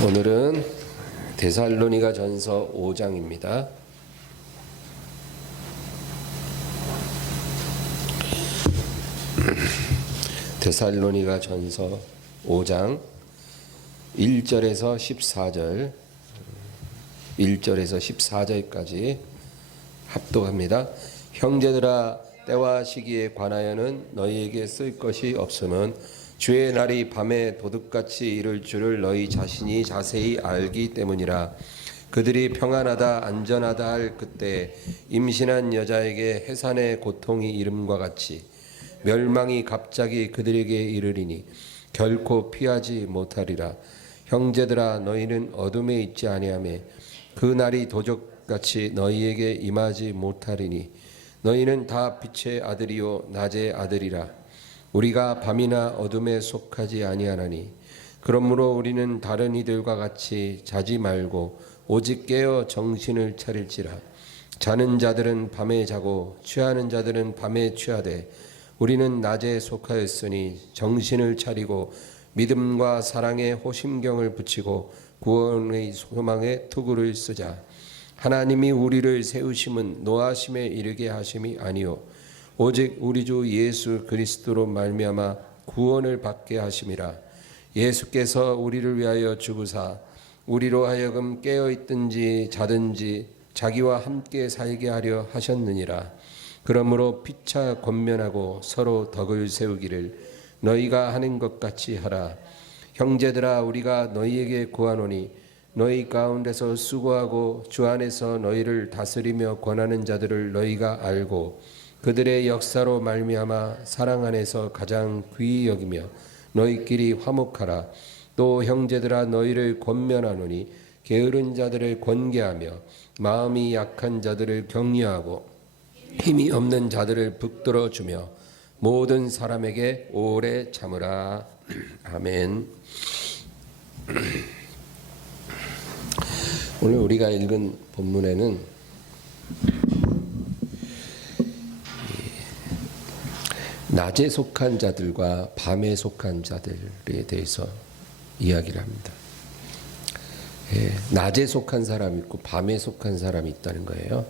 오늘은 데살로니가 전서 5장입니다. 데살로니가 전서 5장 1절에서 14절 1절에서 14절까지 합독합니다. 형제들아, 때와 시기에 관하여는 너희에게 쓸 것이 없음은 주의 날이 밤에 도둑같이 이를 줄을 너희 자신이 자세히 알기 때문이라. 그들이 평안하다 안전하다 할 그때 임신한 여자에게 해산의 고통이 이름과 같이 멸망이 갑자기 그들에게 이르리니 결코 피하지 못하리라. 형제들아, 너희는 어둠에 있지 아니하며 그 날이 도적같이 너희에게 임하지 못하리니 너희는 다 빛의 아들이요 낮의 아들이라. 우리가 밤이나 어둠에 속하지 아니하나니 그러므로 우리는 다른 이들과 같이 자지 말고 오직 깨어 정신을 차릴지라. 자는 자들은 밤에 자고 취하는 자들은 밤에 취하되 우리는 낮에 속하였으니 정신을 차리고 믿음과 사랑에 호심경을 붙이고 구원의 소망에 투구를 쓰자. 하나님이 우리를 세우심은 노하심에 이르게 하심이 아니요 오직 우리 주 예수 그리스도로 말미암아 구원을 받게 하심이라. 예수께서 우리를 위하여 죽으사 우리로 하여금 깨어 있든지 자든지 자기와 함께 살게 하려 하셨느니라. 그러므로 피차 권면하고 서로 덕을 세우기를 너희가 하는 것 같이 하라. 형제들아, 우리가 너희에게 구하노니 너희 가운데서 수고하고 주 안에서 너희를 다스리며 권하는 자들을 너희가 알고 그들의 역사로 말미암아 사랑 안에서 가장 귀히 여기며 너희끼리 화목하라. 또 형제들아, 너희를 권면하노니 게으른 자들을 권계하며 마음이 약한 자들을 격려하고 힘이 없는 자들을 붙들어 주며 모든 사람에게 오래 참으라. 아멘. 오늘 우리가 읽은 본문에는 낮에 속한 자들과 밤에 속한 자들에 대해서 이야기를 합니다. 낮에 속한 사람이 있고 밤에 속한 사람이 있다는 거예요.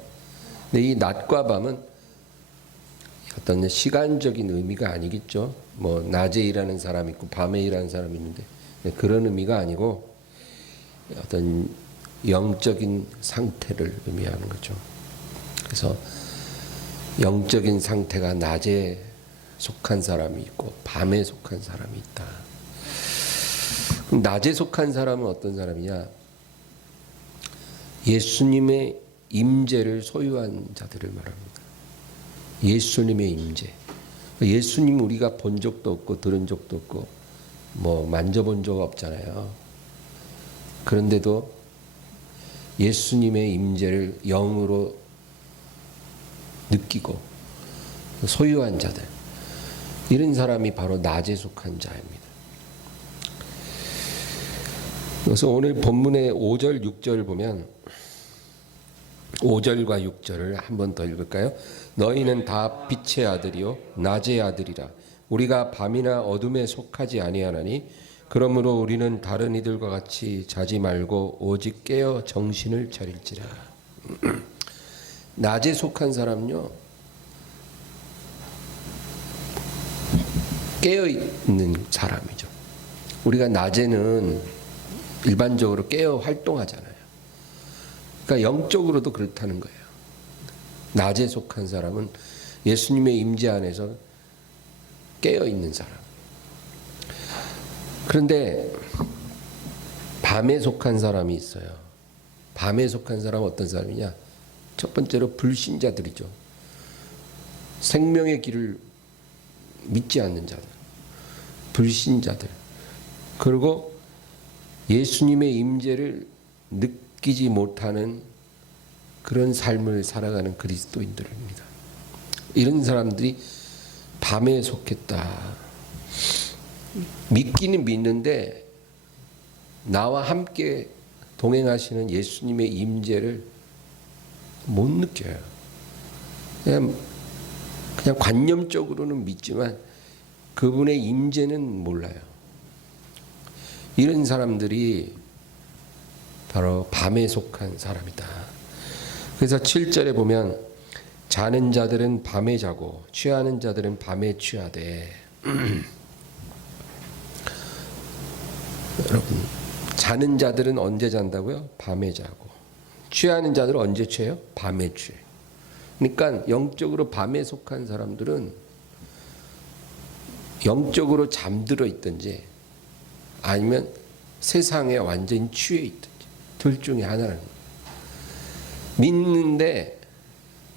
근데 이 낮과 밤은 어떤 시간적인 의미가 아니겠죠. 뭐 낮에 일하는 사람이 있고 밤에 일하는 사람이 있는데 그런 의미가 아니고 어떤 영적인 상태를 의미하는 거죠. 그래서 영적인 상태가 낮에 속한 사람이 있고 밤에 속한 사람이 있다. 그럼 낮에 속한 사람은 어떤 사람이냐? 예수님의 임재를 소유한 자들을 말합니다. 예수님의 임재. 예수님 우리가 본 적도 없고 들은 적도 없고 뭐 만져본 적 없잖아요. 그런데도 예수님의 임재를 영으로 느끼고 소유한 자들, 이런 사람이 바로 낮에 속한 자입니다. 그래서 오늘 본문의 5절, 6절을 보면 5절과 6절을 한 번 더 읽을까요? 너희는 다 빛의 아들이요 낮의 아들이라. 우리가 밤이나 어둠에 속하지 아니하나니 그러므로 우리는 다른 이들과 같이 자지 말고 오직 깨어 정신을 차릴지라. 낮에 속한 사람은요, 깨어있는 사람이죠. 우리가 낮에는 일반적으로 깨어 활동하잖아요. 그러니까 영적으로도 그렇다는 거예요. 낮에 속한 사람은 예수님의 임재 안에서 깨어있는 사람. 그런데 밤에 속한 사람이 있어요. 밤에 속한 사람은 어떤 사람이냐? 첫 번째로 불신자들이죠. 생명의 길을 믿지 않는 자들, 불신자들, 그리고 예수님의 임재를 느끼지 못하는 그런 삶을 살아가는 그리스도인들입니다. 이런 사람들이 밤에 속했다. 믿기는 믿는데 나와 함께 동행하시는 예수님의 임재를 못 느껴요. 그냥 관념적으로는 믿지만 그분의 임재는 몰라요. 이런 사람들이 바로 밤에 속한 사람이다. 그래서 7절에 보면 자는 자들은 밤에 자고 취하는 자들은 밤에 취하되 여러분, 자는 자들은 언제 잔다고요? 밤에 자고. 취하는 자들은 언제 취해요? 밤에 취해요. 그러니까 영적으로 밤에 속한 사람들은 영적으로 잠들어 있든지 아니면 세상에 완전히 취해 있든지 둘 중에 하나라는 거예요. 믿는데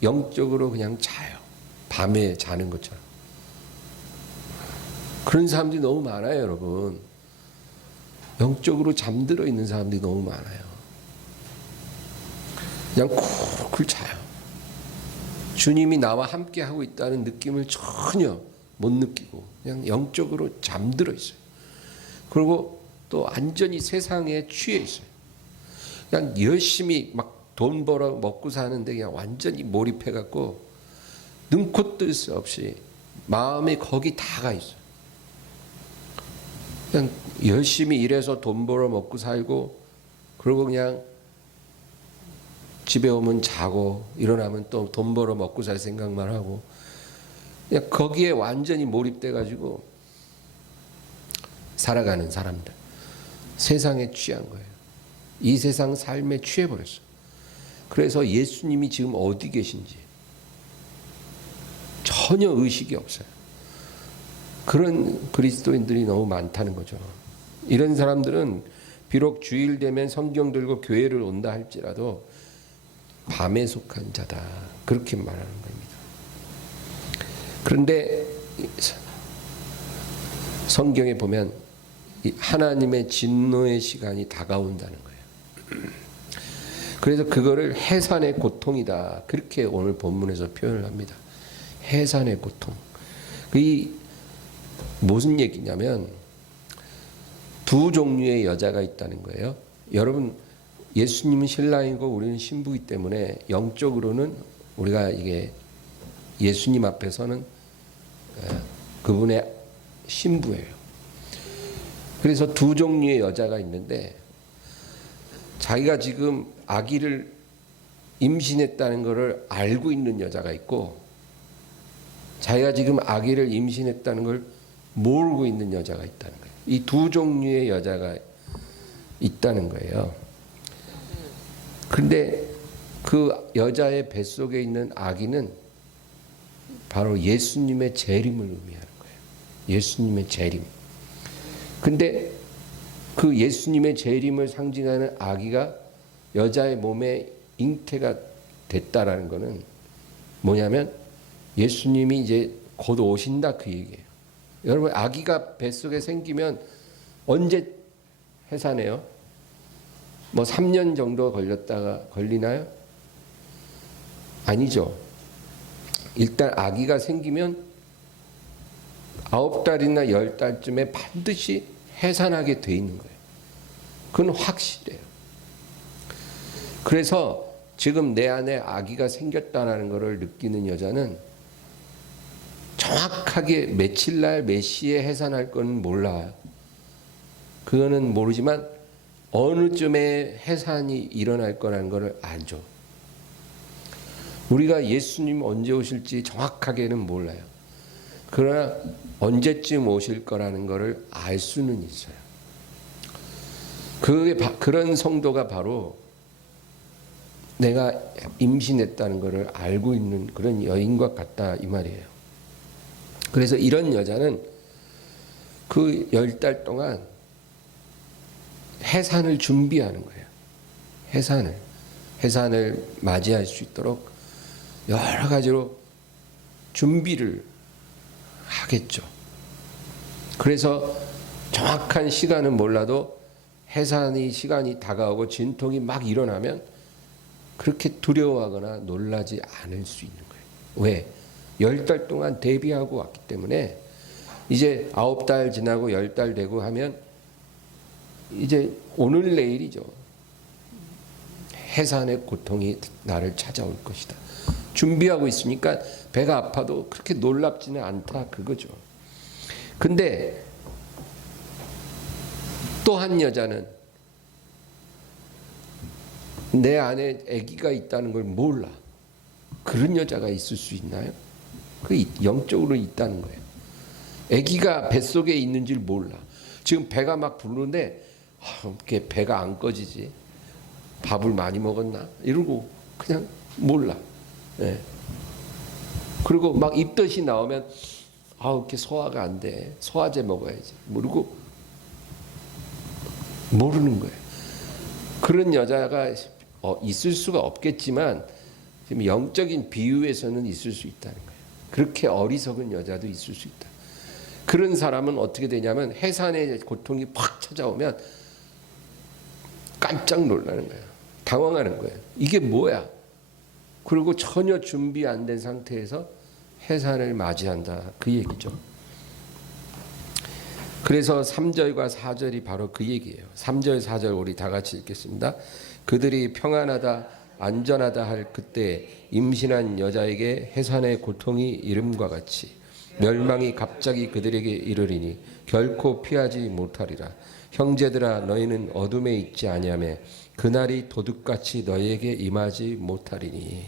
영적으로 그냥 자요. 밤에 자는 것처럼. 그런 사람들이 너무 많아요, 여러분. 영적으로 잠들어 있는 사람들이 너무 많아요. 그냥 쿨쿨 자요. 주님이 나와 함께 하고 있다는 느낌을 전혀 못 느끼고 그냥 영적으로 잠들어 있어요. 그리고 또 완전히 세상에 취해 있어요. 그냥 열심히 막 돈 벌어 먹고 사는데 그냥 완전히 몰입해 갖고 눈코 뜰 수 없이 마음이 거기 다 가 있어요. 그냥 열심히 일해서 돈 벌어 먹고 살고 그리고 그냥 집에 오면 자고 일어나면 또 돈 벌어 먹고 살 생각만 하고 그냥 거기에 완전히 몰입돼 가지고 살아가는 사람들. 세상에 취한 거예요. 이 세상 삶에 취해 버렸어요. 그래서 예수님이 지금 어디 계신지 전혀 의식이 없어요. 그런 그리스도인들이 너무 많다는 거죠. 이런 사람들은 비록 주일 되면 성경 들고 교회를 온다 할지라도 밤에 속한 자다. 그렇게 말하는 겁니다. 그런데 성경에 보면 하나님의 진노의 시간이 다가온다는 거예요. 그래서 그거를 해산의 고통이다. 그렇게 오늘 본문에서 표현을 합니다. 해산의 고통. 이 무슨 얘기냐면 두 종류의 여자가 있다는 거예요. 여러분, 예수님은 신랑이고 우리는 신부이기 때문에 영적으로는 우리가 이게 예수님 앞에서는 그분의 신부예요. 그래서 두 종류의 여자가 있는데 자기가 지금 아기를 임신했다는 것을 알고 있는 여자가 있고 자기가 지금 아기를 임신했다는 걸 모르고 있는 여자가 있다는 거예요. 이 두 종류의 여자가 있다는 거예요. 그런데 그 여자의 뱃속에 있는 아기는 바로 예수님의 재림을 의미하는 거예요. 예수님의 재림. 근데 그 예수님의 재림을 상징하는 아기가 여자의 몸에 잉태가 됐다라는 것은 뭐냐면 예수님이 이제 곧 오신다 그 얘기예요. 여러분, 아기가 뱃속에 생기면 언제 해산해요? 뭐 3년 정도 걸리나요? 아니죠. 일단 아기가 생기면 9달이나 10달쯤에 반드시 해산하게 돼 있는 거예요. 그건 확실해요. 그래서 지금 내 안에 아기가 생겼다는 것을 느끼는 여자는 정확하게 며칠 날 몇 시에 해산할 건 몰라요. 그거는 모르지만 어느 쯤에 해산이 일어날 거라는 것을 알죠. 우리가 예수님 언제 오실지 정확하게는 몰라요. 그러나 언제쯤 오실 거라는 것을 알 수는 있어요. 그런 성도가 바로 내가 임신했다는 것을 알고 있는 그런 여인과 같다 이 말이에요. 그래서 이런 여자는 그 10달 동안 해산을 준비하는 거예요. 해산을 맞이할 수 있도록 여러 가지로 준비를 하겠죠. 그래서 정확한 시간은 몰라도 해산의 시간이 다가오고 진통이 막 일어나면 그렇게 두려워하거나 놀라지 않을 수 있는 거예요. 왜? 10달 동안 대비하고 왔기 때문에 이제 9달 지나고 10달 되고 하면 이제 오늘 내일이죠. 해산의 고통이 나를 찾아올 것이다. 준비하고 있으니까 배가 아파도 그렇게 놀랍지는 않다 그거죠. 근데 또 한 여자는 내 안에 아기가 있다는 걸 몰라. 그런 여자가 있을 수 있나요? 그 영적으로 있다는 거예요. 아기가 뱃속에 있는 줄 몰라. 지금 배가 막 부르는데 이렇게 배가 안 꺼지지. 밥을 많이 먹었나? 이러고 그냥 몰라. 예. 그리고 막 입덧이 나오면 이렇게 소화가 안 돼. 소화제 먹어야지. 모르고 모르는 거예요. 그런 여자가 있을 수가 없겠지만 지금 영적인 비유에서는 있을 수 있다는 거예요. 그렇게 어리석은 여자도 있을 수 있다. 그런 사람은 어떻게 되냐면 해산의 고통이 팍 찾아오면 깜짝 놀라는 거예요. 당황하는 거예요. 이게 뭐야? 그리고 전혀 준비 안 된 상태에서 해산을 맞이한다. 그 얘기죠. 그래서 3절과 4절이 바로 그 얘기예요. 3절 4절 우리 다 같이 읽겠습니다. 그들이 평안하다 안전하다 할 그때 임신한 여자에게 해산의 고통이 이름과 같이 멸망이 갑자기 그들에게 이르리니 결코 피하지 못하리라. 형제들아 너희는 어둠에 있지 아니하며 그날이 도둑같이 너희에게 임하지 못하리니.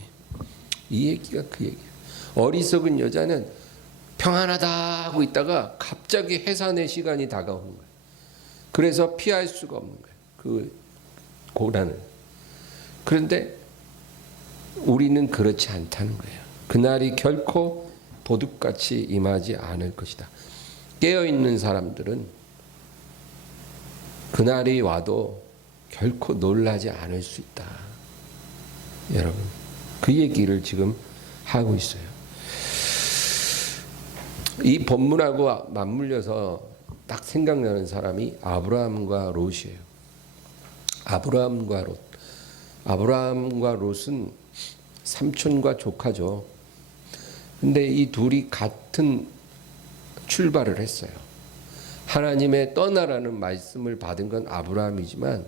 이 얘기가 그 얘기예요. 어리석은 여자는 평안하다 하고 있다가 갑자기 해산의 시간이 다가오는 거예요. 그래서 피할 수가 없는 거예요. 그 고난을. 그런데 우리는 그렇지 않다는 거예요. 그날이 결코 도둑같이 임하지 않을 것이다. 깨어있는 사람들은 그날이 와도 결코 놀라지 않을 수 있다. 여러분, 그 얘기를 지금 하고 있어요. 이 본문하고 맞물려서 딱 생각나는 사람이 아브라함과 롯이에요. 아브라함과 롯. 아브라함과 롯은 삼촌과 조카죠. 근데 이 둘이 같은 출발을 했어요. 하나님의 떠나라는 말씀을 받은 건 아브라함이지만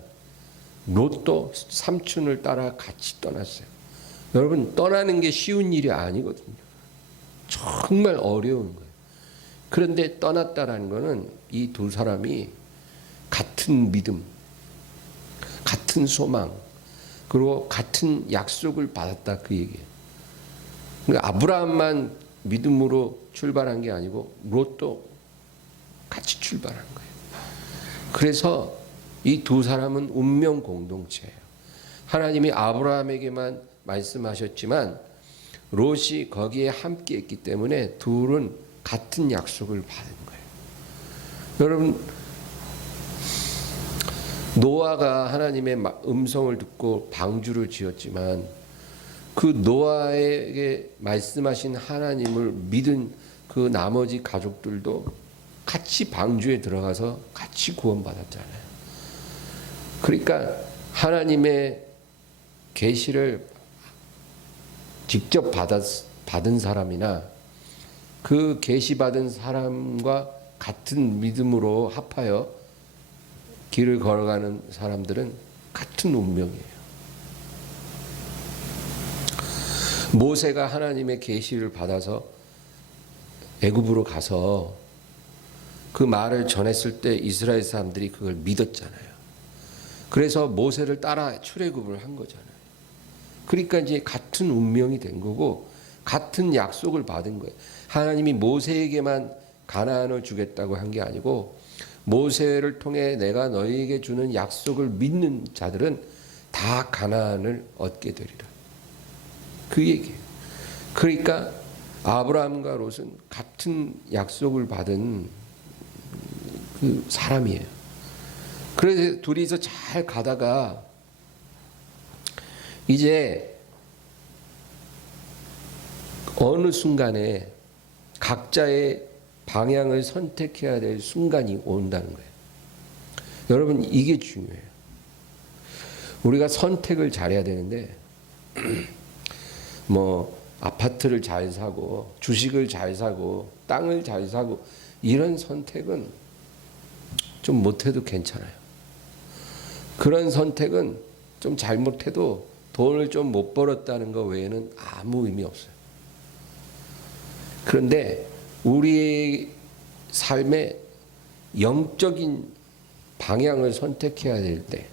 롯도 삼촌을 따라 같이 떠났어요. 여러분, 떠나는 게 쉬운 일이 아니거든요. 정말 어려운 거예요. 그런데 떠났다라는 것은 이 두 사람이 같은 믿음, 같은 소망, 그리고 같은 약속을 받았다 그 얘기예요. 그러니까 아브라함만 믿음으로 출발한 게 아니고 롯도 같이 출발한 거예요. 그래서 이 두 사람은 운명 공동체예요. 하나님이 아브라함에게만 말씀하셨지만 롯이 거기에 함께 했기 때문에 둘은 같은 약속을 받은 거예요. 여러분, 노아가 하나님의 음성을 듣고 방주를 지었지만 그 노아에게 말씀하신 하나님을 믿은 그 나머지 가족들도 같이 방주에 들어가서 같이 구원받았잖아요. 그러니까 하나님의 계시를 직접 받은 사람이나 그 계시받은 사람과 같은 믿음으로 합하여 길을 걸어가는 사람들은 같은 운명이에요. 모세가 하나님의 계시를 받아서 애굽으로 가서 그 말을 전했을 때 이스라엘 사람들이 그걸 믿었잖아요. 그래서 모세를 따라 출애굽을 한 거잖아요. 그러니까 이제 같은 운명이 된 거고 같은 약속을 받은 거예요. 하나님이 모세에게만 가나안을 주겠다고 한 게 아니고 모세를 통해 내가 너희에게 주는 약속을 믿는 자들은 다 가나안을 얻게 되리라. 그 얘기예요. 그러니까 아브라함과 롯은 같은 약속을 받은 그 사람이에요. 그래서 둘이서 잘 가다가 이제 어느 순간에 각자의 방향을 선택해야 될 순간이 온다는 거예요. 여러분, 이게 중요해요. 우리가 선택을 잘해야 되는데 뭐 아파트를 잘 사고 주식을 잘 사고 땅을 잘 사고 이런 선택은 좀 못해도 괜찮아요. 그런 선택은 좀 잘못해도 돈을 좀 못 벌었다는 것 외에는 아무 의미 없어요. 그런데 우리의 삶의 영적인 방향을 선택해야 될 때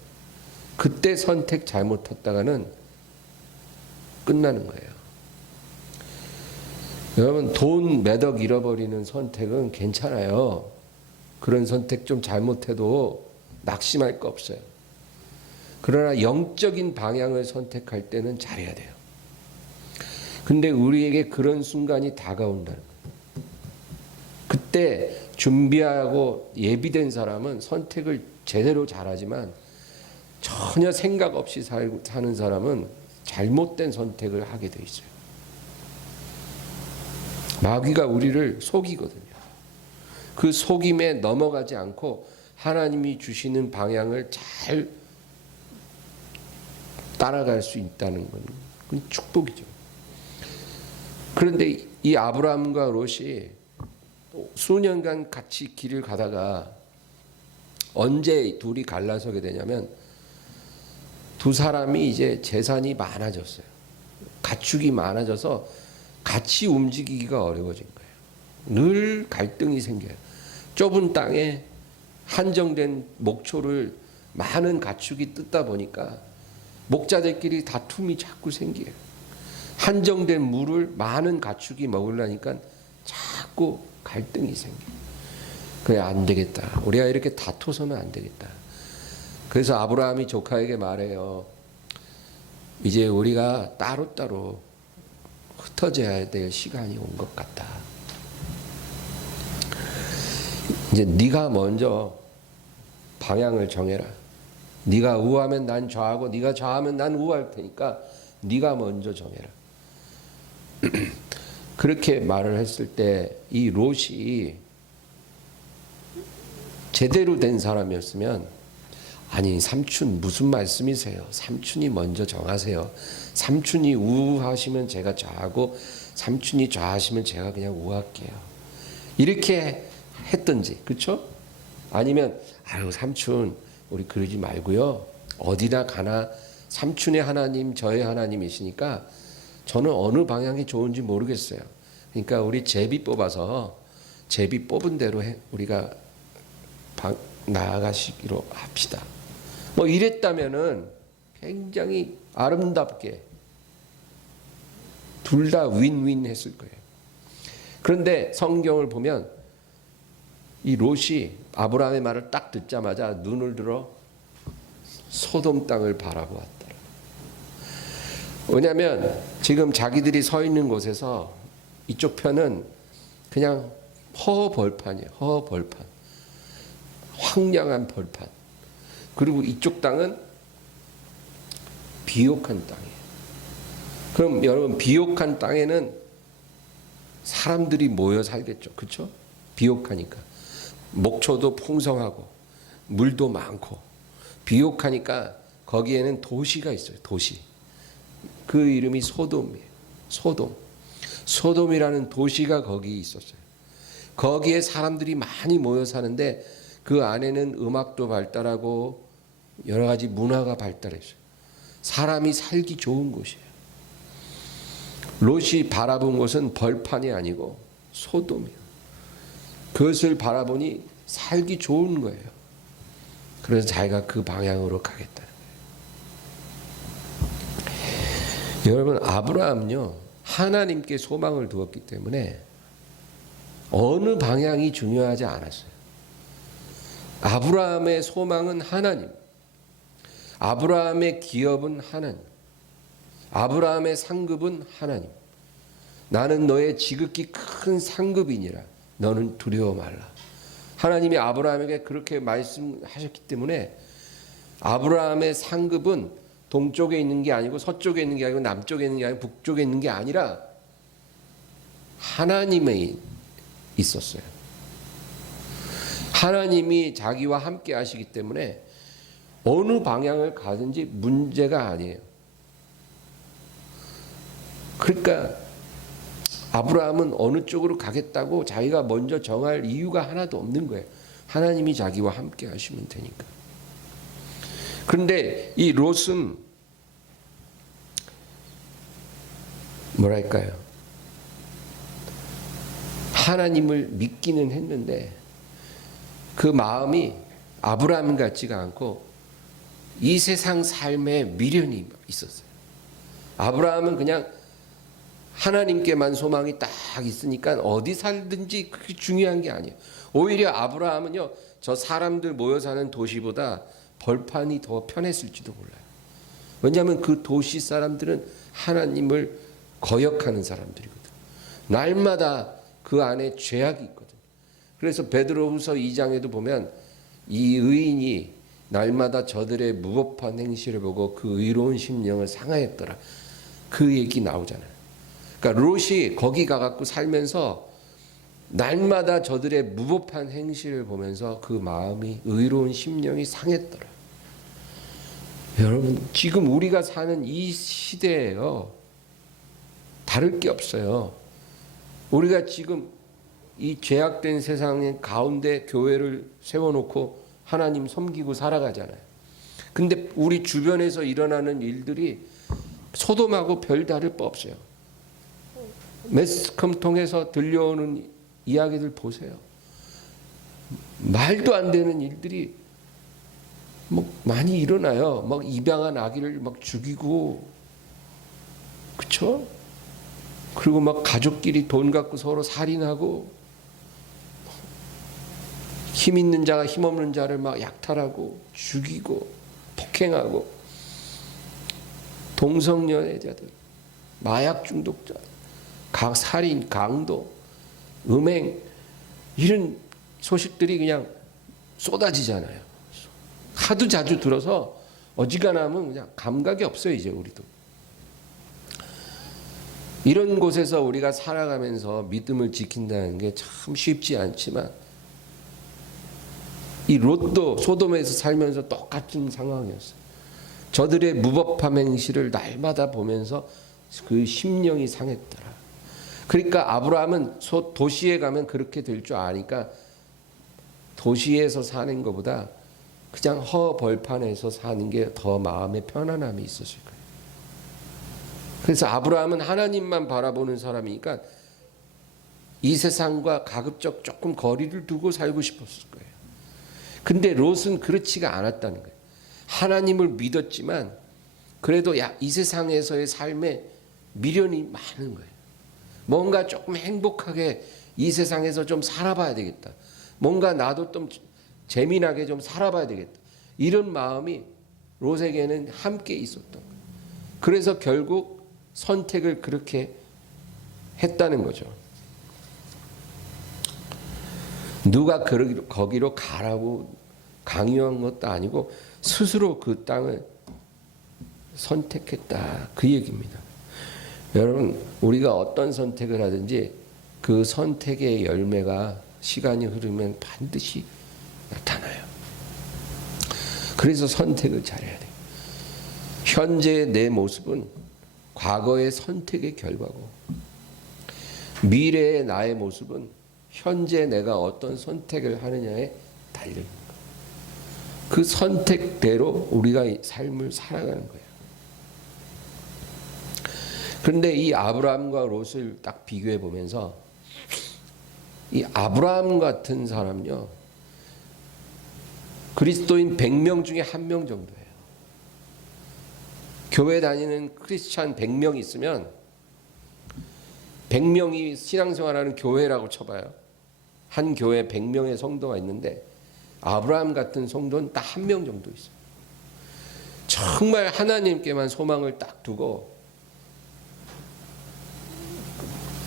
그때 선택 잘못했다가는 끝나는 거예요. 여러분, 돈 몇 억 잃어버리는 선택은 괜찮아요. 그런 선택 좀 잘못해도 낙심할 거 없어요. 그러나 영적인 방향을 선택할 때는 잘해야 돼요. 근데 우리에게 그런 순간이 다가온다는 거예요. 그때 준비하고 예비된 사람은 선택을 제대로 잘하지만 전혀 생각 없이 사는 사람은 잘못된 선택을 하게 돼 있어요. 마귀가 우리를 속이거든요. 그 속임에 넘어가지 않고 하나님이 주시는 방향을 잘 따라갈 수 있다는 건 그건 축복이죠. 그런데 이 아브라함과 롯이 수년간 같이 길을 가다가 언제 둘이 갈라서게 되냐면 두 사람이 이제 재산이 많아졌어요. 가축이 많아져서 같이 움직이기가 어려워진 거예요. 늘 갈등이 생겨요. 좁은 땅에 한정된 목초를 많은 가축이 뜯다 보니까 목자들끼리 다툼이 자꾸 생겨요. 한정된 물을 많은 가축이 먹으려니까 자꾸 갈등이 생겨요. 그래, 안 되겠다. 우리가 이렇게 다퉈서는 안 되겠다. 그래서 아브라함이 조카에게 말해요. 이제 우리가 따로따로 흩어져야 될 시간이 온 것 같다. 이제 네가 먼저 방향을 정해라. 네가 우하면 난 좌하고 네가 좌하면 난 우할 테니까 네가 먼저 정해라. 그렇게 말을 했을 때 이 롯이 제대로 된 사람이었으면 아니 삼촌 무슨 말씀이세요? 삼촌이 먼저 정하세요. 삼촌이 우하시면 제가 좌하고 삼촌이 좌하시면 제가 그냥 우할게요. 이렇게 했든지, 그렇죠? 아니면 아유 삼촌 우리 그러지 말고요. 어디나 가나 삼촌의 하나님 저의 하나님이시니까 저는 어느 방향이 좋은지 모르겠어요. 그러니까 우리 제비 뽑아서 제비 뽑은 대로 우리가 나아가시기로 합시다. 뭐 이랬다면은 굉장히 아름답게 둘 다 윈윈 했을 거예요. 그런데 성경을 보면 이 롯이 아브라함의 말을 딱 듣자마자 눈을 들어 소돔 땅을 바라보았다. 왜냐하면 지금 자기들이 서 있는 곳에서 이쪽 편은 그냥 허허벌판이에요. 허허벌판. 황량한 벌판. 그리고 이쪽 땅은 비옥한 땅이에요. 그럼 여러분 비옥한 땅에는 사람들이 모여 살겠죠. 그렇죠? 비옥하니까. 목초도 풍성하고 물도 많고 비옥하니까 거기에는 도시가 있어요. 도시. 그 이름이 소돔이에요. 소돔. 소돔이라는 도시가 거기 있었어요. 거기에 사람들이 많이 모여 사는데 그 안에는 음악도 발달하고 여러 가지 문화가 발달했어요. 사람이 살기 좋은 곳이에요. 롯이 바라본 곳은 벌판이 아니고 소돔이에요. 그것을 바라보니 살기 좋은 거예요. 그래서 자기가 그 방향으로 가겠다는 거예요. 여러분, 아브라함은요 하나님께 소망을 두었기 때문에 어느 방향이 중요하지 않았어요. 아브라함의 소망은 하나님, 아브라함의 기업은 하나님, 아브라함의 상급은 하나님. 나는 너의 지극히 큰 상급이니라. 너는 두려워 말라. 하나님이 아브라함에게 그렇게 말씀하셨기 때문에 아브라함의 상급은 동쪽에 있는 게 아니고 서쪽에 있는 게 아니고 남쪽에 있는 게 아니고 북쪽에 있는 게 아니라 하나님에 있었어요. 하나님이 자기와 함께 하시기 때문에 어느 방향을 가든지 문제가 아니에요. 그러니까 아브라함은 어느 쪽으로 가겠다고 자기가 먼저 정할 이유가 하나도 없는 거예요. 하나님이 자기와 함께 하시면 되니까. 그런데 이 롯은 뭐랄까요? 하나님을 믿기는 했는데 그 마음이 아브라함 같지가 않고 이 세상 삶에 미련이 있었어요. 아브라함은 그냥 하나님께만 소망이 딱 있으니까 어디 살든지 그게 중요한 게 아니에요. 오히려 아브라함은요, 저 사람들 모여 사는 도시보다 벌판이 더 편했을지도 몰라요. 왜냐하면 그 도시 사람들은 하나님을 거역하는 사람들이거든. 날마다 그 안에 죄악이 있거든. 그래서 베드로후서 2장에도 보면 이 의인이 날마다 저들의 무법한 행실을 보고 그 의로운 심령을 상하였더라. 그 얘기 나오잖아요. 그러니까 롯이 거기 가갖고 살면서 날마다 저들의 무법한 행실을 보면서 그 마음이 의로운 심령이 상했더라. 여러분, 지금 우리가 사는 이 시대에요, 다를 게 없어요. 우리가 지금 이 죄악된 세상의 가운데 교회를 세워놓고 하나님 섬기고 살아가잖아요. 근데 우리 주변에서 일어나는 일들이 소돔하고 별 다를 바 없어요. 매스컴 통해서 들려오는 이야기들 보세요. 말도 안 되는 일들이 뭐 많이 일어나요. 막 입양한 아기를 막 죽이고, 그쵸? 그리고 막 가족끼리 돈 갖고 서로 살인하고, 힘 있는 자가 힘 없는 자를 막 약탈하고 죽이고 폭행하고, 동성연애자들, 마약 중독자, 살인, 강도, 음행, 이런 소식들이 그냥 쏟아지잖아요. 하도 자주 들어서 어지간하면 그냥 감각이 없어요, 이제 우리도. 이런 곳에서 우리가 살아가면서 믿음을 지킨다는 게 참 쉽지 않지만, 이 롯도 소돔에서 살면서 똑같은 상황이었어요. 저들의 무법함 행실을 날마다 보면서 그 심령이 상했더라. 그러니까 아브라함은 도시에 가면 그렇게 될 줄 아니까 도시에서 사는 것보다 그냥 허벌판에서 사는 게 더 마음에 편안함이 있었을 거예요. 그래서 아브라함은 하나님만 바라보는 사람이니까 이 세상과 가급적 조금 거리를 두고 살고 싶었을 거예요. 근데 롯은 그렇지가 않았다는 거예요. 하나님을 믿었지만 그래도 이 세상에서의 삶에 미련이 많은 거예요. 뭔가 조금 행복하게 이 세상에서 좀 살아봐야 되겠다. 뭔가 나도 좀 재미나게 좀 살아봐야 되겠다. 이런 마음이 롯에게는 함께 있었던 거예요. 그래서 결국 선택을 그렇게 했다는 거죠. 누가 거기로 가라고 강요한 것도 아니고 스스로 그 땅을 선택했다, 그 얘기입니다. 여러분, 우리가 어떤 선택을 하든지 그 선택의 열매가 시간이 흐르면 반드시 나타나요. 그래서 선택을 잘해야 돼요. 현재의 내 모습은 과거의 선택의 결과고, 미래의 나의 모습은 현재 내가 어떤 선택을 하느냐에 달려있는 거예요. 그 선택대로 우리가 삶을 살아가는 거예요. 그런데 이 아브라함과 롯을 딱 비교해 보면서 이 아브라함 같은 사람요, 그리스도인 100명 중에 1명 정도예요. 교회 다니는 크리스찬 100명 있으면 100명이 신앙생활하는 교회라고 쳐봐요. 한 교회에 100명의 성도가 있는데 아브라함 같은 성도는 딱 1명 정도 있어요. 정말 하나님께만 소망을 딱 두고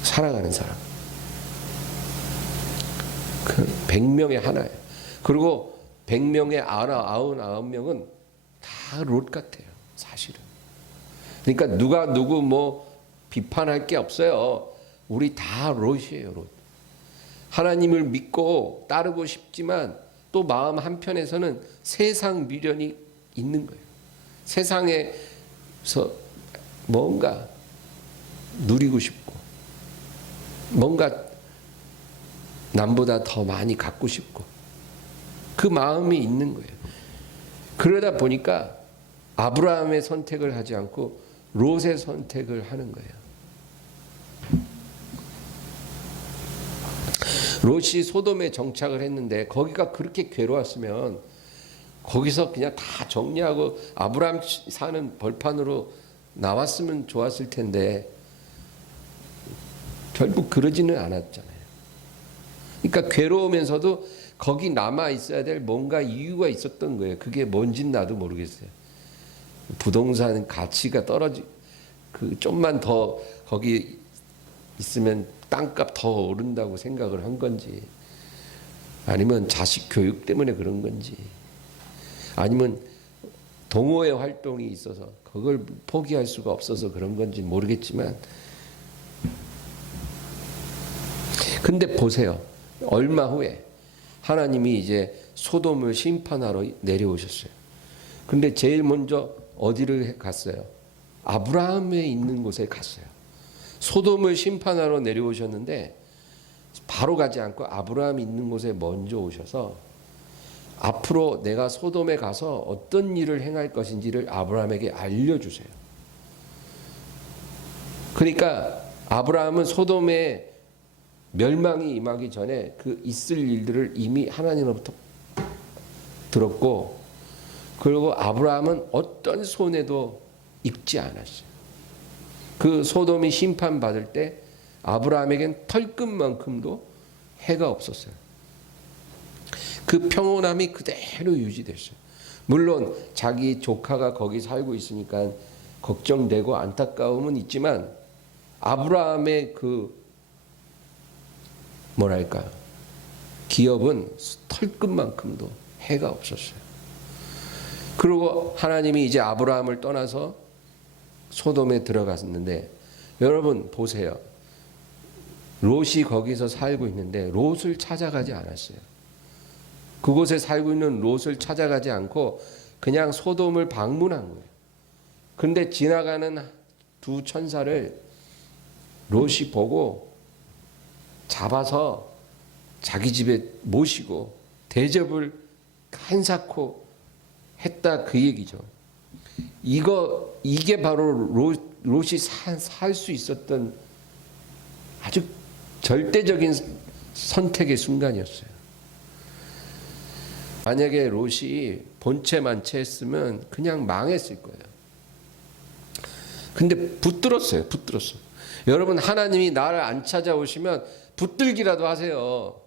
살아가는 사람. 그 100명의 하나예요. 그리고 100명의 99명은 다 롯 같아요, 사실은. 그러니까 누가 누구 뭐 비판할 게 없어요. 우리 다 롯이에요, 롯. 하나님을 믿고 따르고 싶지만 또 마음 한편에서는 세상 미련이 있는 거예요. 세상에서 뭔가 누리고 싶고, 뭔가 남보다 더 많이 갖고 싶고, 그 마음이 있는 거예요. 그러다 보니까 아브라함의 선택을 하지 않고 롯의 선택을 하는 거예요. 롯이 소돔에 정착을 했는데 거기가 그렇게 괴로웠으면 거기서 그냥 다 정리하고 아브라함 사는 벌판으로 나왔으면 좋았을 텐데 결국 그러지는 않았잖아요. 그러니까 괴로우면서도 거기 남아 있어야 될 뭔가 이유가 있었던 거예요. 그게 뭔진 나도 모르겠어요. 부동산 가치가 좀만 더 거기 있으면 땅값 더 오른다고 생각을 한 건지, 아니면 자식 교육 때문에 그런 건지, 아니면 동호회 활동이 있어서 그걸 포기할 수가 없어서 그런 건지 모르겠지만, 근데 보세요. 얼마 후에 하나님이 이제 소돔을 심판하러 내려오셨어요. 근데 제일 먼저 어디를 갔어요? 아브라함에 있는 곳에 갔어요. 소돔을 심판하러 내려오셨는데 바로 가지 않고 아브라함이 있는 곳에 먼저 오셔서 앞으로 내가 소돔에 가서 어떤 일을 행할 것인지를 아브라함에게 알려주세요. 그러니까 아브라함은 소돔에 멸망이 임하기 전에 그 있을 일들을 이미 하나님으로부터 들었고, 그리고 아브라함은 어떤 손해도 입지 않았어요. 그 소돔이 심판받을 때 아브라함에겐 털끝만큼도 해가 없었어요. 그 평온함이 그대로 유지됐어요. 물론 자기 조카가 거기 살고 있으니까 걱정되고 안타까움은 있지만 아브라함의 그 기업은 털끝만큼도 해가 없었어요. 그리고 하나님이 이제 아브라함을 떠나서 소돔에 들어갔는데, 여러분 보세요. 롯이 거기서 살고 있는데 롯을 찾아가지 않았어요. 그곳에 살고 있는 롯을 찾아가지 않고 그냥 소돔을 방문한 거예요. 그런데 지나가는 두 천사를 롯이 보고 잡아서 자기 집에 모시고 대접을 한사코 했다, 그 얘기죠. 이게 바로 롯이 살 수 있었던 아주 절대적인 선택의 순간이었어요. 만약에 롯이 본체만체 했으면 그냥 망했을 거예요. 근데 붙들었어요. 여러분, 하나님이 나를 안 찾아오시면 붙들기라도 하세요.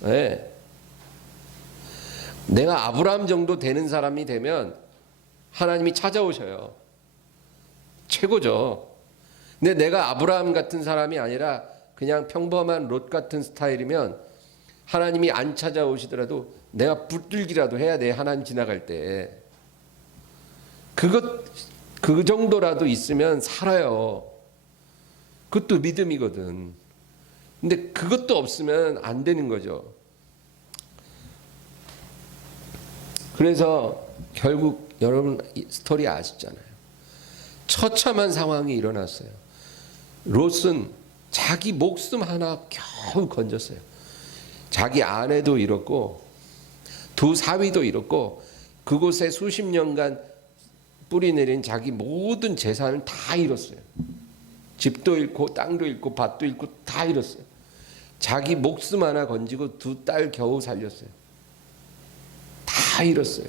네. 내가 아브라함 정도 되는 사람이 되면 하나님이 찾아오셔요. 최고죠. 근데 내가 아브라함 같은 사람이 아니라 그냥 평범한 롯 같은 스타일이면 하나님이 안 찾아오시더라도 내가 붙들기라도 해야 돼. 하나님 지나갈 때. 그 정도라도 있으면 살아요. 그것도 믿음이거든. 근데 그것도 없으면 안 되는 거죠. 그래서 결국 여러분 스토리 아시잖아요. 처참한 상황이 일어났어요. 롯은 자기 목숨 하나 겨우 건졌어요. 자기 아내도 잃었고 두 사위도 잃었고 그곳에 수십 년간 뿌리 내린 자기 모든 재산을 다 잃었어요. 집도 잃고 땅도 잃고 밭도 잃고 다 잃었어요. 자기 목숨 하나 건지고 두 딸 겨우 살렸어요. 다 잃었어요.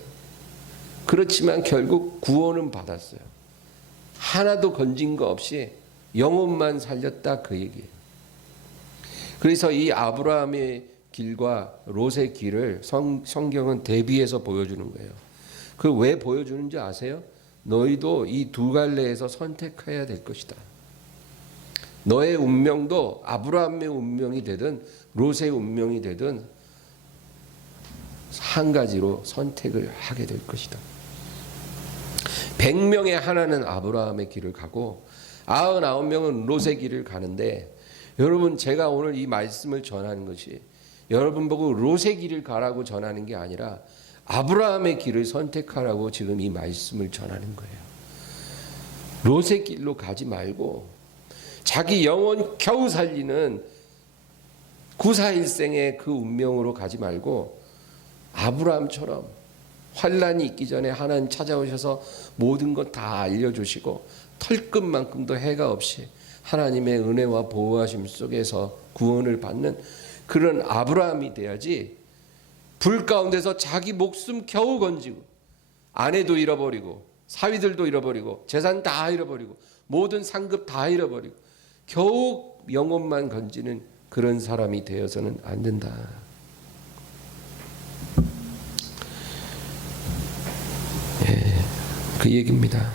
그렇지만 결국 구원은 받았어요. 하나도 건진 거 없이 영혼만 살렸다, 그 얘기예요. 그래서 이 아브라함의 길과 롯의 길을 성경은 대비해서 보여주는 거예요. 그 왜 보여주는지 아세요? 너희도 이 두 갈래에서 선택해야 될 것이다. 너의 운명도 아브라함의 운명이 되든 롯의 운명이 되든 한 가지로 선택을 하게 될 것이다. 100명의 하나는 아브라함의 길을 가고 99명은 롯의 길을 가는데, 여러분, 제가 오늘 이 말씀을 전하는 것이 여러분 보고 롯의 길을 가라고 전하는 게 아니라 아브라함의 길을 선택하라고 지금 이 말씀을 전하는 거예요. 롯의 길로 가지 말고 자기 영혼 겨우 살리는 구사일생의 그 운명으로 가지 말고 아브라함처럼 환난이 있기 전에 하나님 찾아오셔서 모든 것 다 알려주시고 털끝만큼도 해가 없이 하나님의 은혜와 보호하심 속에서 구원을 받는 그런 아브라함이 돼야지, 불 가운데서 자기 목숨 겨우 건지고 아내도 잃어버리고 사위들도 잃어버리고 재산 다 잃어버리고 모든 상급 다 잃어버리고 겨우 영혼만 건지는 그런 사람이 되어서는 안 된다. 그 얘기입니다.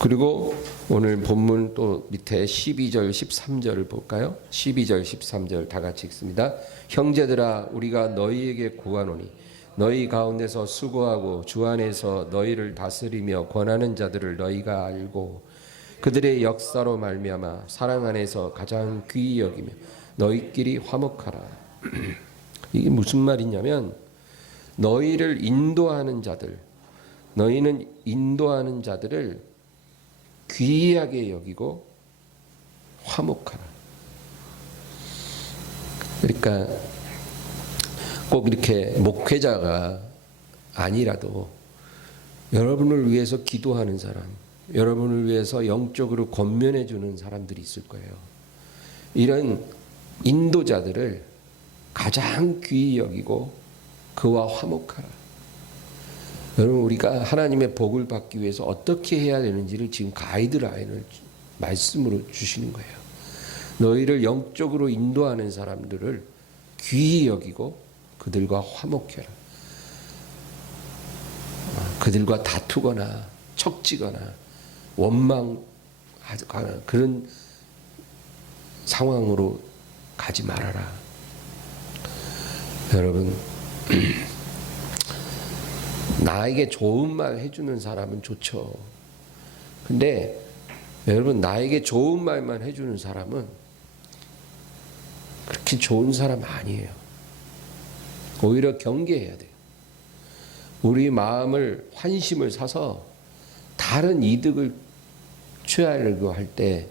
그리고 오늘 본문 또 밑에 12절 13절을 볼까요? 12절 13절 다 같이 읽습니다. 형제들아 우리가 너희에게 구하노니 너희 가운데서 수고하고 주 안에서 너희를 다스리며 권하는 자들을 너희가 알고 그들의 역사로 말미암아 사랑 안에서 가장 귀히 여기며 너희끼리 화목하라. 이게 무슨 말이냐면 너희를 인도하는 자들, 너희는 인도하는 자들을 귀하게 여기고 화목하라. 그러니까 꼭 이렇게 목회자가 아니라도 여러분을 위해서 기도하는 사람, 여러분을 위해서 영적으로 권면해 주는 사람들이 있을 거예요. 이런 인도자들을 가장 귀히 여기고 그와 화목하라. 여러분 우리가 하나님의 복을 받기 위해서 어떻게 해야 되는지를 지금 가이드라인을 말씀으로 주시는 거예요. 너희를 영적으로 인도하는 사람들을 귀히 여기고 그들과 화목해라. 그들과 다투거나 척지거나 원망하거나 그런 상황으로 가지 말아라. 여러분 나에게 좋은 말 해주는 사람은 좋죠. 근데 여러분 나에게 좋은 말만 해주는 사람은 그렇게 좋은 사람 아니에요. 오히려 경계해야 돼요. 우리 마음을 환심을 사서 다른 이득을 취하려고 할 때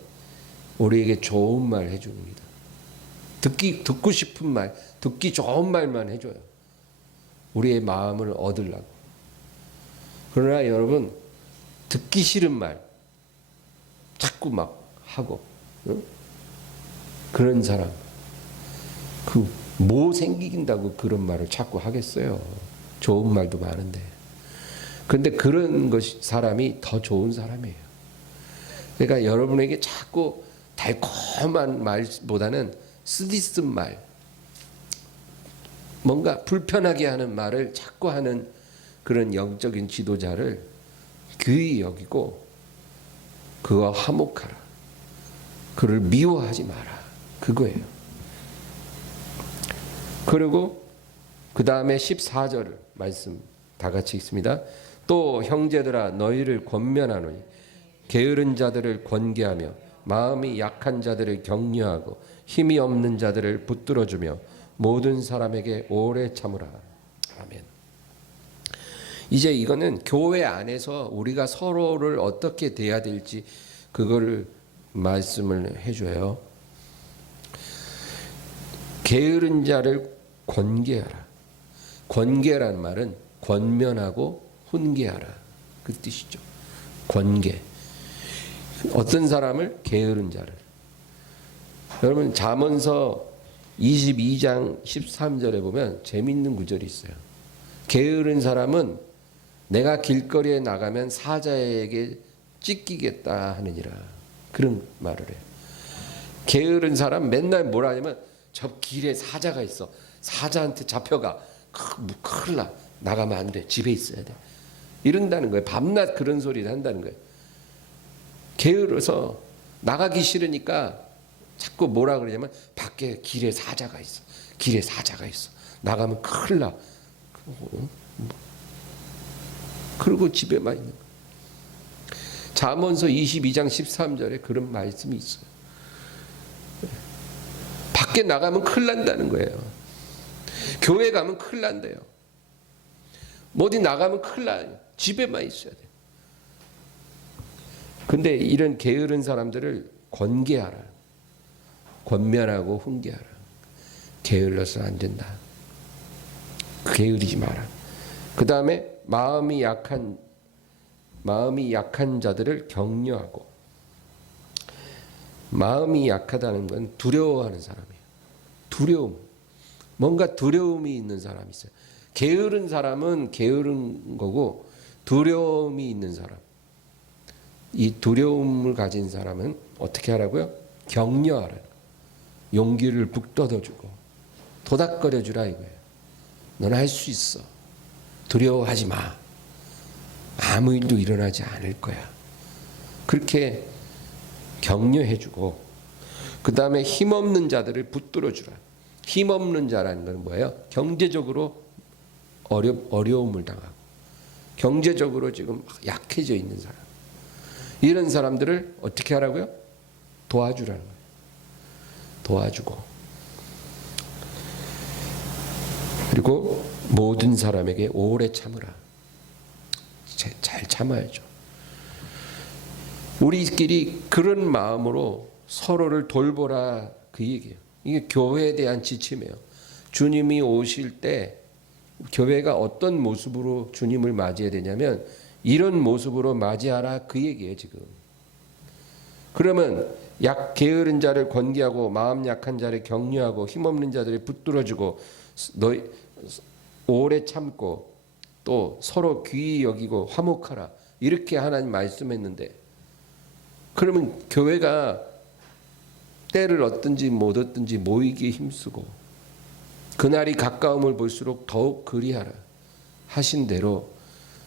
우리에게 좋은 말 해줍니다. 듣고 싶은 말, 듣기 좋은 말만 해줘요. 우리의 마음을 얻으려고. 그러나 여러분 듣기 싫은 말 자꾸 막 하고 그런 사람 뭐 생긴다고 그런 말을 자꾸 하겠어요. 좋은 말도 많은데. 근데 그런 사람이 더 좋은 사람이에요. 그러니까 여러분에게 자꾸 달콤한 말보다는 쓰디쓴 말, 뭔가 불편하게 하는 말을 자꾸 하는 그런 영적인 지도자를 귀히 여기고 그와 화목하라. 그를 미워하지 마라. 그거예요. 그리고 그 다음에 14절 말씀 다 같이 읽습니다. 또 형제들아 너희를 권면하노니 게으른 자들을 권계하며 마음이 약한 자들을 격려하고 힘이 없는 자들을 붙들어주며 모든 사람에게 오래 참으라. 아멘. 이제 이거는 교회 안에서 우리가 서로를 어떻게 대해야 될지 그거를 말씀을 해줘요. 게으른 자를 권계하라. 권계라는 말은 권면하고 훈계하라. 그 뜻이죠. 권계. 어떤 사람을? 게으른 자를. 여러분 잠언서 22장 13절에 보면 재밌는 구절이 있어요. 게으른 사람은 내가 길거리에 나가면 사자에게 찢기겠다 하느니라. 그런 말을 해요. 게으른 사람 맨날 뭐라 하냐면 저 길에 사자가 있어. 사자한테 잡혀가. 큰일 나. 나가면 안 돼. 집에 있어야 돼. 이런다는 거예요. 밤낮 그런 소리를 한다는 거예요. 게으러서 나가기 싫으니까 자꾸 뭐라 그러냐면 밖에 길에 사자가 있어. 길에 사자가 있어. 나가면 큰일 나. 그리고 집에만 있는 거예요. 잠언서 22장 13절에 그런 말씀이 있어요. 밖에 나가면 큰일 난다는 거예요. 교회 가면 큰일 난대요. 어디 나가면 큰일 나요. 집에만 있어야 돼요. 근데 이런 게으른 사람들을 권계하라. 권면하고 훈계하라. 게을러서는 안 된다. 게으르지 마라. 그 다음에 마음이 약한 자들을 격려하고. 마음이 약하다는 건 두려워하는 사람이에요. 두려움. 뭔가 두려움이 있는 사람이 있어요. 게으른 사람은 게으른 거고 두려움이 있는 사람. 이 두려움을 가진 사람은 어떻게 하라고요? 격려하라. 용기를 북돋아주고 도닥거려주라 이거예요. 너는 할 수 있어. 두려워하지 마. 아무 일도 일어나지 않을 거야. 그렇게 격려해주고 그 다음에 힘없는 자들을 붙들어주라. 힘없는 자라는 건 뭐예요? 경제적으로 어려움을 당하고 경제적으로 지금 약해져 있는 사람. 이런 사람들을 어떻게 하라고요? 도와주라는 거예요. 도와주고 그리고 모든 사람에게 오래 참으라. 잘 참아야죠. 우리끼리 그런 마음으로 서로를 돌보라 그 얘기예요. 이게 교회에 대한 지침이에요. 주님이 오실 때 교회가 어떤 모습으로 주님을 맞이해야 되냐면 이런 모습으로 맞이하라 그 얘기예요 지금. 그러면 게으른 자를 권계하고 마음 약한 자를 격려하고 힘없는 자들을 붙들어주고 너희 오래 참고 또 서로 귀히 여기고 화목하라 이렇게 하나님 말씀했는데 그러면 교회가 때를 얻든지 못 얻든지 모이기에 힘쓰고 그날이 가까움을 볼수록 더욱 그리하라 하신 대로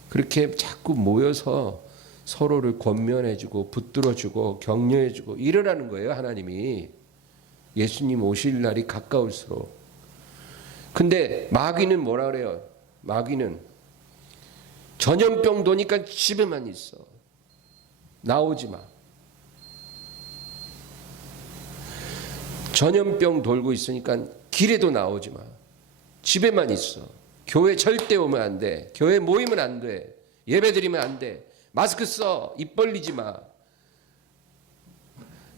그렇게 자꾸 모여서 서로를 권면해주고 붙들어주고 격려해주고 이러라는 거예요. 하나님이 예수님 오실 날이 가까울수록. 근데 마귀는 뭐라 그래요? 마귀는 전염병 도니까 집에만 있어. 나오지 마. 전염병 돌고 있으니까 길에도 나오지 마. 집에만 있어. 교회 절대 오면 안 돼. 교회 모이면 안 돼. 예배 드리면 안 돼. 마스크 써. 입 벌리지 마.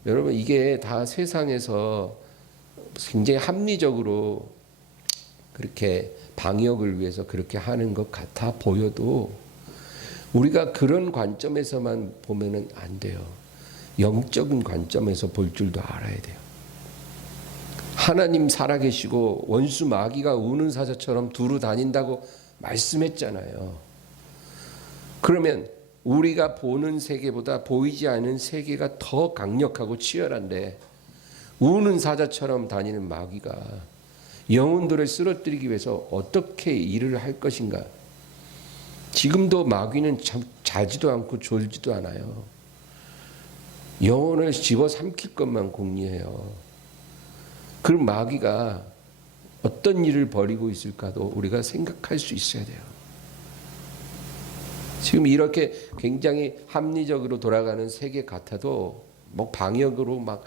여러분 이게 다 세상에서 굉장히 합리적으로 그렇게 방역을 위해서 그렇게 하는 것 같아 보여도 우리가 그런 관점에서만 보면은 안 돼요. 영적인 관점에서 볼 줄도 알아야 돼요. 하나님 살아계시고 원수 마귀가 우는 사자처럼 두루 다닌다고 말씀했잖아요. 그러면 우리가 보는 세계보다 보이지 않는 세계가 더 강력하고 치열한데 우는 사자처럼 다니는 마귀가 영혼들을 쓰러뜨리기 위해서 어떻게 일을 할 것인가. 지금도 마귀는 자지도 않고 졸지도 않아요. 영혼을 집어삼킬 것만 궁리해요. 그 마귀가 어떤 일을 벌이고 있을까도 우리가 생각할 수 있어야 돼요. 지금 이렇게 굉장히 합리적으로 돌아가는 세계 같아도 뭐 방역으로 막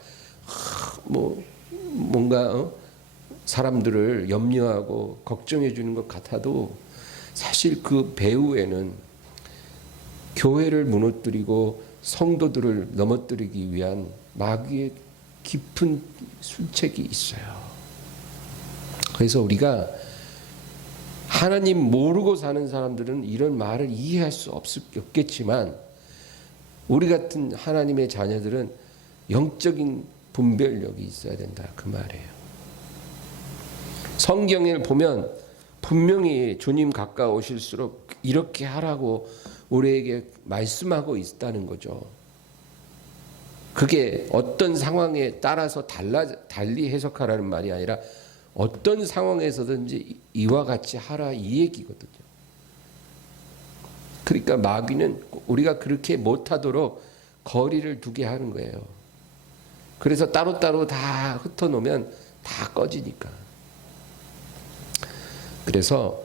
뭔가 사람들을 염려하고 걱정해 주는 것 같아도 사실 그 배후에는 교회를 무너뜨리고 성도들을 넘어뜨리기 위한 마귀의 깊은 술책이 있어요. 그래서 우리가 하나님 모르고 사는 사람들은 이런 말을 이해할 수 없겠지만 우리 같은 하나님의 자녀들은 영적인 분별력이 있어야 된다 그 말이에요. 성경을 보면 분명히 주님 가까우실수록 이렇게 하라고 우리에게 말씀하고 있다는 거죠. 그게 어떤 상황에 따라서 달리 해석하라는 말이 아니라 어떤 상황에서든지 이와 같이 하라 이 얘기거든요. 그러니까 마귀는 우리가 그렇게 못하도록 거리를 두게 하는 거예요. 그래서 따로따로 다 흩어놓으면 다 꺼지니까. 그래서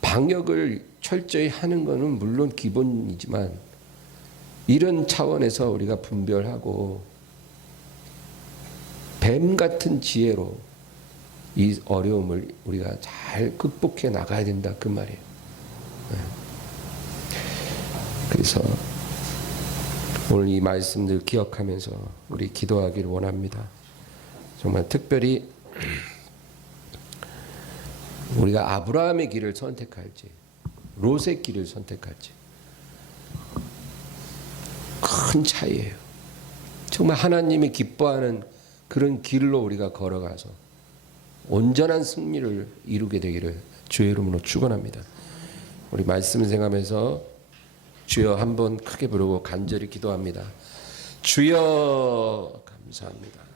방역을 철저히 하는 것은 물론 기본이지만 이런 차원에서 우리가 분별하고 뱀 같은 지혜로 이 어려움을 우리가 잘 극복해 나가야 된다 그 말이에요. 그래서 오늘 이 말씀들 기억하면서 우리 기도하기를 원합니다. 정말 특별히 우리가 아브라함의 길을 선택할지 롯의 길을 선택할지 큰 차이예요. 정말 하나님이 기뻐하는 그런 길로 우리가 걸어가서 온전한 승리를 이루게 되기를 주의 이름으로 축원합니다. 우리 말씀을 생각하면서 주여 한번 크게 부르고 간절히 기도합니다. 주여 감사합니다.